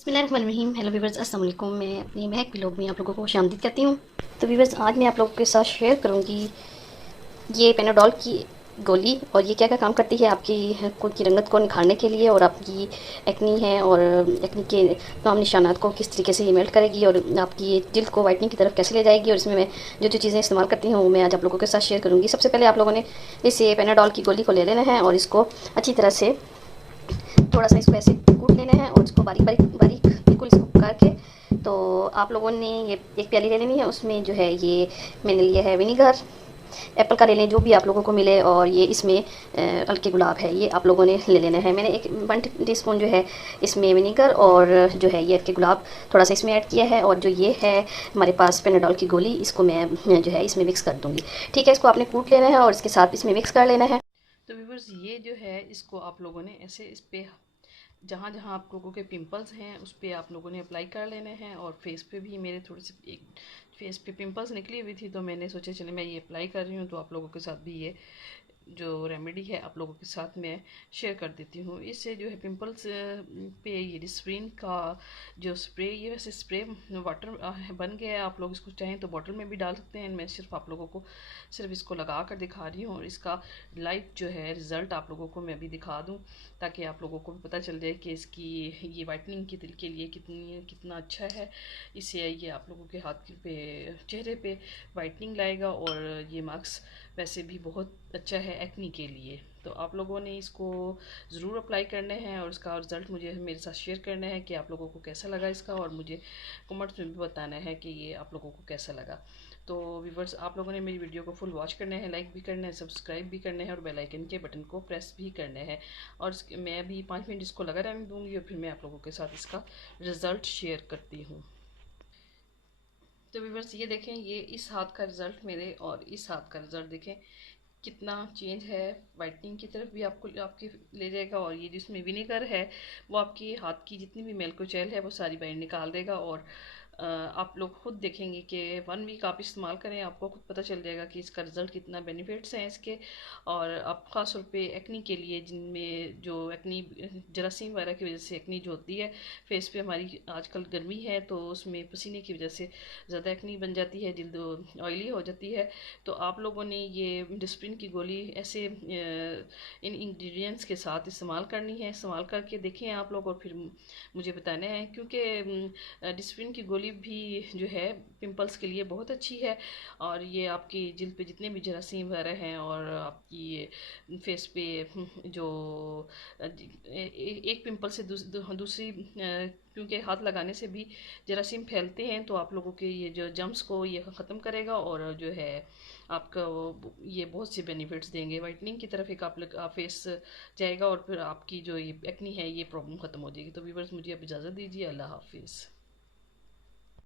बिस्मिल्लाहिर्रहमानिर्रहीम। Hello viewers, अस्सलाम वालेकुम। मैं अपनी महक व्लॉग में आप लोगों को खुशामदीद कहती हूँ। तो वीवर्स, आज मैं आप लोगों के साथ शेयर करूँगी ये पेनाडोल की गोली और ये क्या क्या काम करती है आपकी खून की रंगत को निखारने के लिए, और आपकी एक्नी है और एक्नी के तमाम निशानात को किस तरीके से ये मेल्ट करेगी और आपकी जिल्द को वाइटनिंग की तरफ कैसे ले जाएगी। और इसमें मैं जो जो चीज़ें इस्तेमाल करती हूँ वो मैं आज आप लोगों के साथ शेयर करूँगी। सबसे पहले आप लोगों ने इस पेनाडोल की गोली को ले लेना है और इसको अच्छी तरह से थोड़ा सा इसको ऐसे कूट लेना है और इसको बारीक बारीक बारीक बिल्कुल इसको करके, तो आप लोगों ने ये एक प्याली ले लेनी है। उसमें जो है ये मैंने लिया है विनीगर, एप्पल का ले लें जो भी आप लोगों को मिले, और ये इसमें हल्के गुलाब है, ये आप लोगों ने ले लेना है। मैंने एक 1 टीस्पून जो है इसमें विनीगर और जो है ये हल्के गुलाब थोड़ा सा इसमें ऐड किया है, और जो ये है हमारे पास पेनाडोल की गोली, इसको मैं जो है इसमें मिक्स कर दूँगी। ठीक है, इसको आपने कूट लेना है और इसके साथ इसमें मिक्स कर लेना है। तो व्यूवर्स, ये जो है इसको आप लोगों ने ऐसे इस पे जहाँ जहाँ आप लोगों के पिंपल्स हैं उस पे आप लोगों ने अप्लाई कर लेने हैं। और फेस पे भी मेरे थोड़ी सी एक फेस पे पिंपल्स निकली हुई थी, तो मैंने सोचा चले मैं ये अप्लाई कर रही हूँ, तो आप लोगों के साथ भी ये जो रेमेडी है आप लोगों के साथ मैं शेयर कर देती हूँ। इससे जो है पिंपल्स पे ये डिस्प्रिन का जो स्प्रे, ये वैसे स्प्रे वाटर बन गया है, आप लोग इसको चाहें तो बॉटल में भी डाल सकते हैं। मैं सिर्फ आप लोगों को सिर्फ इसको लगा कर दिखा रही हूँ, और इसका लाइव जो है रिज़ल्ट आप लोगों को मैं भी दिखा दूँ, ताकि आप लोगों को भी पता चल जाए कि इसकी ये वाइटनिंग के लिए कितना अच्छा है। इससे ये आप लोगों के हाथ पे चेहरे पे वाइटनिंग लाएगा, और ये मास्क वैसे भी बहुत अच्छा है एक्नी के लिए। तो आप लोगों ने इसको ज़रूर अप्लाई करने हैं और इसका रिज़ल्ट मुझे मेरे साथ शेयर करना है कि आप लोगों को कैसा लगा इसका, और मुझे कमेंट्स में भी बताना है कि ये आप लोगों को कैसा लगा। तो व्यूवर्स, आप लोगों ने मेरी वीडियो को फुल वॉच करना है, लाइक भी करना है, सब्सक्राइब भी करना है, और बेल आइकन के बटन को प्रेस भी करना है। और मैं अभी 5 मिनट इसको लगा रहने दूँगी और फिर मैं आप लोगों के साथ इसका रिज़ल्ट शेयर करती हूँ। तो व्यूवर्स, ये देखें, ये इस हाथ का रिज़ल्ट मेरे और इस हाथ का रिज़ल्ट देखें कितना चेंज है। वाइटनिंग की तरफ भी आपको आपके ले जाएगा, और ये जिसमें विनेगर है वो आपकी हाथ की जितनी भी मेलकोचैल है वो सारी बाहर निकाल देगा। और आप लोग खुद देखेंगे कि 1 वीक आप इस्तेमाल करें, आपको खुद पता चल जाएगा कि इसका रिज़ल्ट कितना बेनिफिट्स हैं इसके। और आप ख़ास तौर पे एक्नी के लिए, जिनमें जो एक्नी जरासीम वगैरह की वजह से एक्नी जो होती है फेस पे, हमारी आजकल गर्मी है तो उसमें पसीने की वजह से ज़्यादा एक्नी बन जाती है, जल्द ऑयली हो जाती है। तो आप लोगों ने ये डिस्प्रिन की गोली ऐसे इन इंग्रेडिएंट्स के साथ इस्तेमाल करनी है। इस्तेमाल करके देखें आप लोग और फिर मुझे बताना है, क्योंकि डिस्प्रिन की गोली भी जो है पिंपल्स के लिए बहुत अच्छी है। और ये आपकी जिल्द पे जितने भी जरासीम वगैरह हैं और आपकी ये फेस पे जो एक पिंपल से दूसरी क्योंकि हाथ लगाने से भी जरासीम फैलते हैं, तो आप लोगों के ये जो जम्स को ये ख़त्म करेगा, और जो है आपका ये बहुत से बेनिफिट्स देंगे। वाइटनिंग की तरफ एक आप फेस जाएगा, और फिर आपकी जो ये एक्नी है ये प्रॉब्लम ख़त्म हो जाएगी। तो व्यूवर्स, मुझे अब इजाज़त दीजिए। अल्लाह हाफिज़।